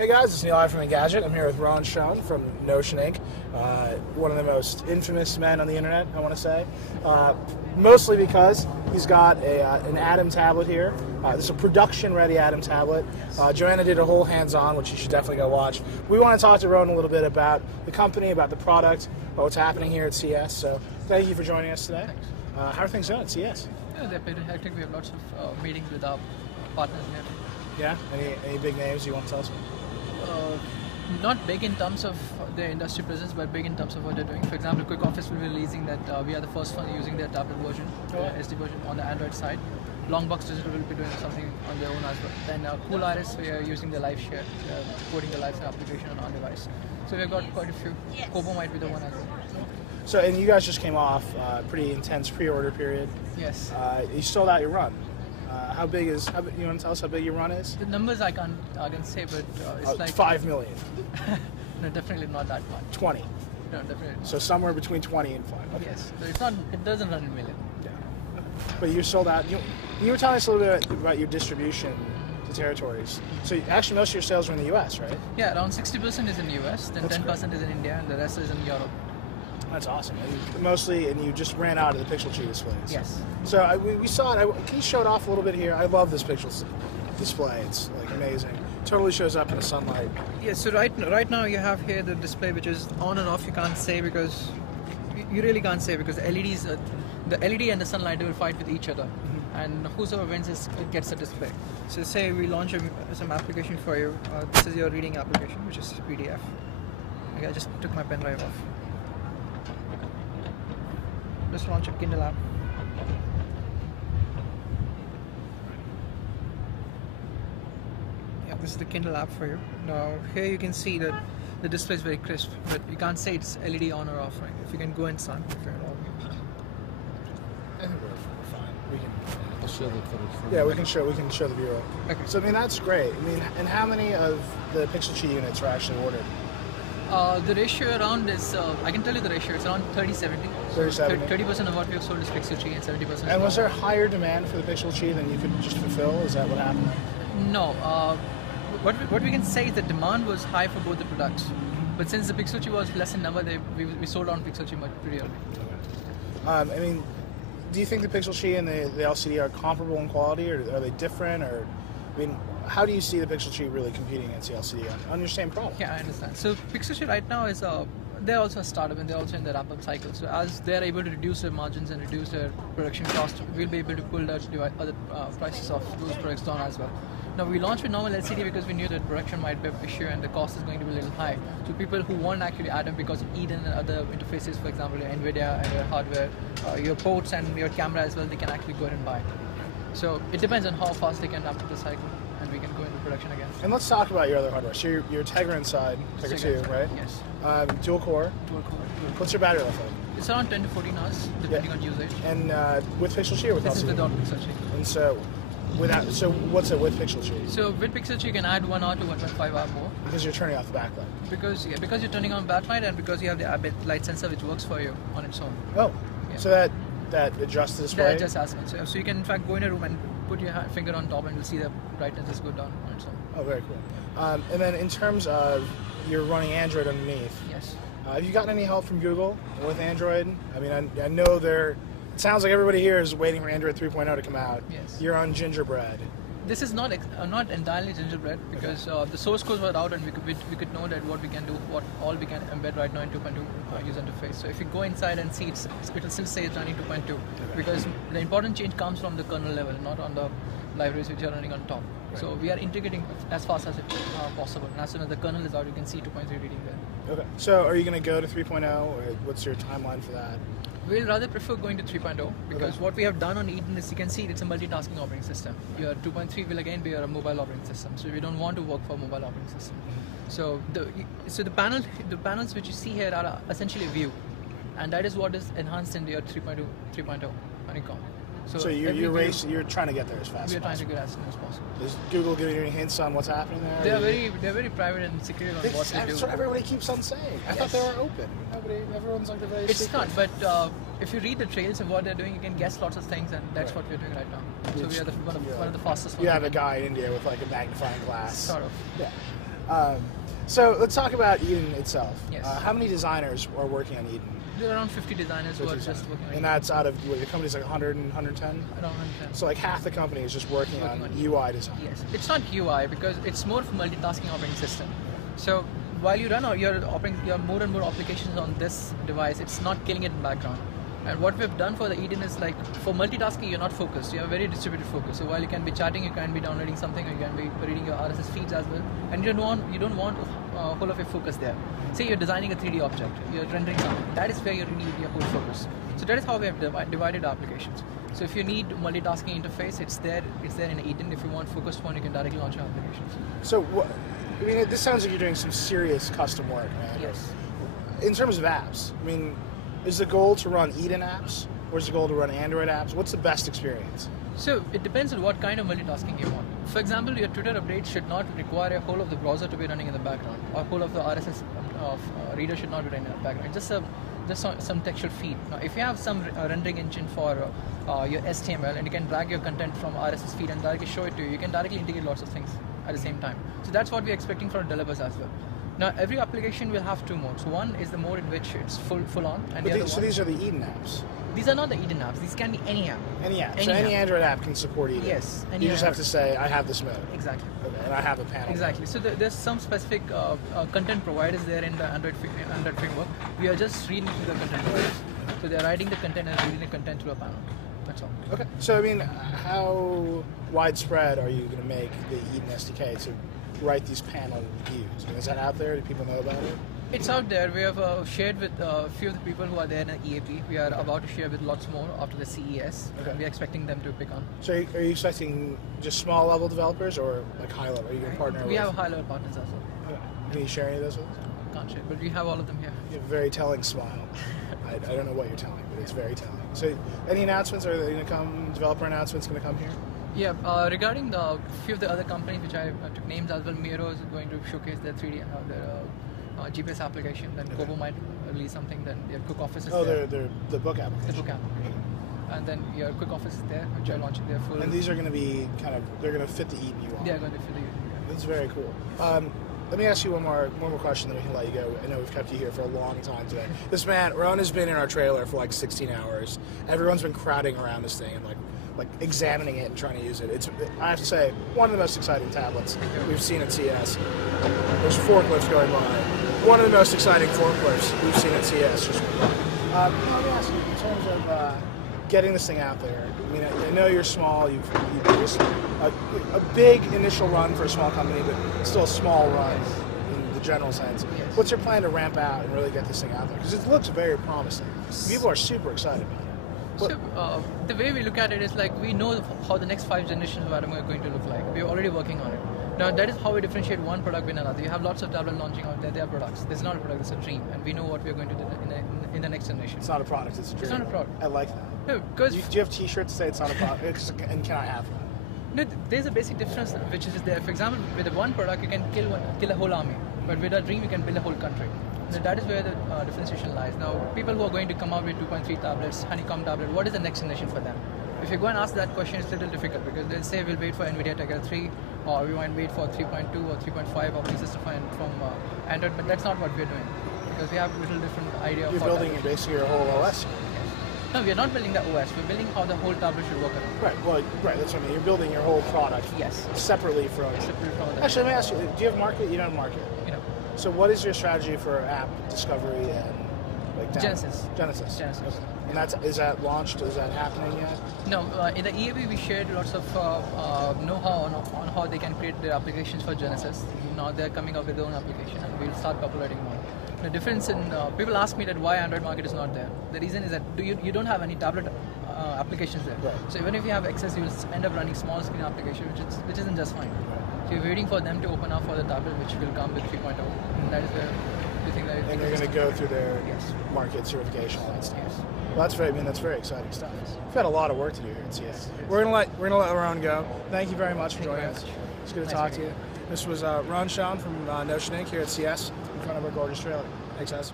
Hey guys, it's Neil I from Engadget. I'm here with Rohan Shravan from Notion Inc., one of the most infamous men on the internet, I want to say. Mostly because he's got an Atom tablet here. This is a production-ready Atom tablet. Joanna did a whole hands-on, which you should definitely go watch. We want to talk to Rohan a little bit about the company, about the product, about what's happening here at CES. So thank you for joining us today. How are things going at CES? Yeah, they're pretty hectic. We have lots of meetings with our partners here. Yeah? Any big names you want to tell us about? Not big in terms of their industry presence, but big in terms of what they're doing. For example, Quick Office will be releasing that we are the first one using their tablet version, SD version on the Android side. Longbox Digital will be doing something on their own as well. Then Cool Iris, we are using the live share, putting the live share application on our device. So we've got quite a few. Kobo might be the one as well. So, and you guys just came off a pretty intense pre-order period. Yes. You sold out your run. You want to tell us how big your run is? The numbers I can't say, but it's like 5 million. No, definitely not that much. 20. No, definitely. So somewhere between 20 and 5. Okay. Yes, but it's not. It doesn't run in million. Yeah. But you're sold out. You were telling us a little bit about your distribution to territories. So actually, most of your sales are in the U.S., right? Yeah, around 60% is in the U.S., then 10% is in India, and the rest is in Europe. That's awesome. And you just ran out of the Pixel 2 displays. Yes. So we saw it. Can you show it off a little bit here? I love this Pixel display. It's like amazing. Totally shows up in the sunlight. Yeah. So right now you have here the display which is on and off. You can't say because you really can't say because LEDs, the LED and the sunlight will fight with each other, and whosoever wins gets the display. So say we launch some application for you. This is your reading application, which is PDF. Okay, I just took my pen drive off. Just launch a Kindle app. Yeah, this is the Kindle app for you. Now here you can see that the display is very crisp, but you can't say it's LED on or off, right? If you can go inside, if you're all. I think we're fine. We can. I'll show the footage. Yeah, we can show the viewer. Okay. So I mean that's great. I mean, and how many of the Pixel 2 units were actually ordered? The ratio around is, I can tell you the ratio, it's around 30-70. 30-70. 30% of what we have sold is Pixel 3 and 70% And was there higher demand for the Pixel 2 than you could just fulfill? Is that what happened? No. What we can say is the demand was high for both the products. But since the Pixel 2 was less in number, we sold on Pixel 2 pretty early. I mean, do you think the Pixel 2 and the LCD are comparable in quality, or are they different? Or, I mean, how do you see the Pixel 2 really competing against the LCD on your same product? Yeah, I understand. So Pixel 2 right now is they're also a startup and they're also in the wrap-up cycle. So as they're able to reduce their margins and reduce their production cost, we'll be able to pull the other prices of those products down as well. Now we launched with normal LCD because we knew that production might be an issue and the cost is going to be a little high. So people who want actually Atom because of Eden and other interfaces, for example, your NVIDIA and your hardware, your ports and your camera as well, they can actually go ahead and buy. So it depends on how fast they can ramp up the cycle and we can go into production again. And let's talk about your other hardware. So your Tegra inside, Tegra 2, right? Yes. Dual core. Dual core. What's your battery life like? It's around 10 to 14 hours, depending on usage. And with Pixel 2 or with This LCD? is without Pixel 3. And so what's it with Pixel 2? So with Pixel 3 you can add 1 hour to 1.5 hour more. Because you're turning off the backlight. Because you're turning on backlight and because you have the ambient light sensor which works for you on its own. Oh, yeah. So that adjusts the display? That adjusts as well. So you can in fact go in a room and put your finger on top and you'll see the brightness just go down on its own. Oh, very cool. And then in terms of you're running Android underneath. Yes. Have you gotten any help from Google with Android? I mean, I know it sounds like everybody here is waiting for Android 3.0 to come out. Yes. You're on Gingerbread. This is not entirely Gingerbread because the source codes were out and we could know that what we can do, what all we can embed right now in 2.2 user interface. So if you go inside and see it will still say it's running 2.2 because the important change comes from the kernel level, not on the libraries which are running on top. Right. So we are integrating as fast as it possible. And as soon as the kernel is out, you can see 2.3 reading there. Okay. So are you going to go to 3.0 or what's your timeline for that? We'll rather prefer going to 3.0 because what we have done on Eden is you can see it's a multitasking operating system. Your 2.3 will again be a mobile operating system, so we don't want to work for a mobile operating system. So the panels which you see here are essentially a view, and that is what is enhanced in your 3.0 honeycomb. So you're trying to get there as fast as possible. We're trying to get as soon as possible. Is Google giving you any hints on what's happening there? They're very private and secret on what they do. That's what everybody keeps on saying. I thought they were open. Everyone's like they're very secret. It's not, but if you read the trails of what they're doing, you can guess lots of things, and that's what we're doing right now. So we are one of the fastest ones. You have a guy in India with like a magnifying glass. Sort of. Yeah. So let's talk about Eden itself. Yes. How many designers are working on Eden? There are around 50 designers who are just working on it. And that's out of, what, your company's like 100 and 110? Around 110. So like half the company is just working on UI design. Yes, it's not UI because it's more of a multitasking operating system. So while you run your more and more applications on this device, it's not killing it in background. And what we've done for the Eden is like for multitasking, you're not focused. You have very distributed focus. So while you can be chatting, you can be downloading something, or you can be reading your RSS feeds as well. And you don't want whole of your focus there. Say you're designing a 3D object, you're rendering something. That is where you need your whole focus. So that is how we have divided our applications. So if you need multitasking interface, it's there in Eden. If you want focused one, you can directly launch your applications. So I mean, this sounds like you're doing some serious custom work, man. Yes. In terms of apps, I mean, is the goal to run Eden apps, or is the goal to run Android apps? What's the best experience? So it depends on what kind of multitasking you want. For example, your Twitter update should not require a whole of the browser to be running in the background, or whole of the RSS reader should not be running in the background. Just some textual feed. Now, if you have some rendering engine for your HTML and you can drag your content from RSS feed and directly show it to you, you can directly integrate lots of things at the same time. So that's what we're expecting from developers as well. Now, every application will have two modes. One is the mode in which it's full on, and So these are the Eden apps? These are not the Eden apps. These can be any app. Any app. So any Android app can support Eden? Yes. You just have to say, I have this mode. Exactly. Okay, and I have a panel. Exactly. So there's some specific content providers there in the Android framework. We are just reading through the content providers. So they're writing the content and reading the content through a panel. That's all. Okay. So, I mean, how widespread are you going to make the Eden SDK to write these panel views? I mean, is that out there? Do people know about it? It's out there. We have shared with a few of the people who are there in the EAP. We are about to share with lots more after the CES. Okay. We're expecting them to pick on. So are you expecting just small level developers or like high level? Are you going to partner We with? have high level partners as well. Okay. Can you share any of those with us? Can't share, but we have all of them here. You have a very telling smile. I don't know what you're telling, but it's very telling. So any announcements? Are they going to come? Developer announcements going to come here? Yeah, regarding the few of the other companies which I took names as well, Miro is going to showcase their 3D, their GPS application. Then Kobo might release something. Then their Cook Office is there. They're the book application. The book application. And then your Quick Office is there, which are launching their full. And these are going to be they're going to fit the Eden you want. They are going to fit the Eden. That's very cool. Let me ask you one more question, then we can let you go. I know we've kept you here for a long time today. This man, Rohan, has been in our trailer for like 16 hours. Everyone's been crowding around this thing and like examining it and trying to use it. I have to say, one of the most exciting tablets we've seen at CES. There's forklifts going by. One of the most exciting forklifts we've seen at CES. Let me ask you, in terms of getting this thing out there. I mean, I know you're small. You've a big initial run for a small company, but still a small run in the general sense. Yes. What's your plan to ramp out and really get this thing out there? Because it looks very promising. People are super excited about it. So the way we look at it is like we know how the next 5 generations of Atom are going to look like. We're already working on it. Now that is how we differentiate one product with another. You have lots of tablets launching out there. They are products. This is not a product. It's a dream, and we know what we're going to do in the next generation. It's not a product. It's a dream. It's not a product. I like that. No, because Do you have T-shirts that say it's not a product? And can I have that? no, there's a basic difference which is there. For example, with the one product you can kill a whole army, but with a dream you can build a whole country. So that is where the differentiation lies. Now, people who are going to come out with 2.3 tablets, honeycomb tablet, what is the next generation for them? If you go and ask that question, it's a little difficult because they'll say we'll wait for NVIDIA Tegra 3, or we might wait for 3.2 or 3.5 operating system from Android, but that's not what we're doing because we have a little different idea. You're building basically your whole OS. No, we are not building the OS. We're building how the whole tablet should work around. Right. Well, right. That's what I mean. You're building your whole product. Yes. Separately from. The Actually, let me ask you. Do you have market? You don't have market. you know, So, what is your strategy for app discovery and like Genesis. Genesis. Genesis. And is that launched? Is that happening yet? No, in the EAP we shared lots of know-how on how they can create their applications for Genesis. Now they're coming up with their own application and we'll start populating more. The difference in people ask me that why Android market is not there. The reason is that you don't have any tablet applications there. Right. So even if you have access, you will end up running small screen application, which isn't just fine. So you're waiting for them to open up for the tablet, which will come with 3.0. And that is where we think that. And you're going to go through their Yes. market certification, all that stuff. Yes. Well, that's very exciting stuff. We've got a lot of work to do here at CES. Yes. We're gonna let Rohan go. Thank you very much for Thank you joining very us. much. It's good to Nice talk to meeting you. This was Rohan Shravan from Notion Inc. here at CES in front of our gorgeous trailer. Thanks, guys.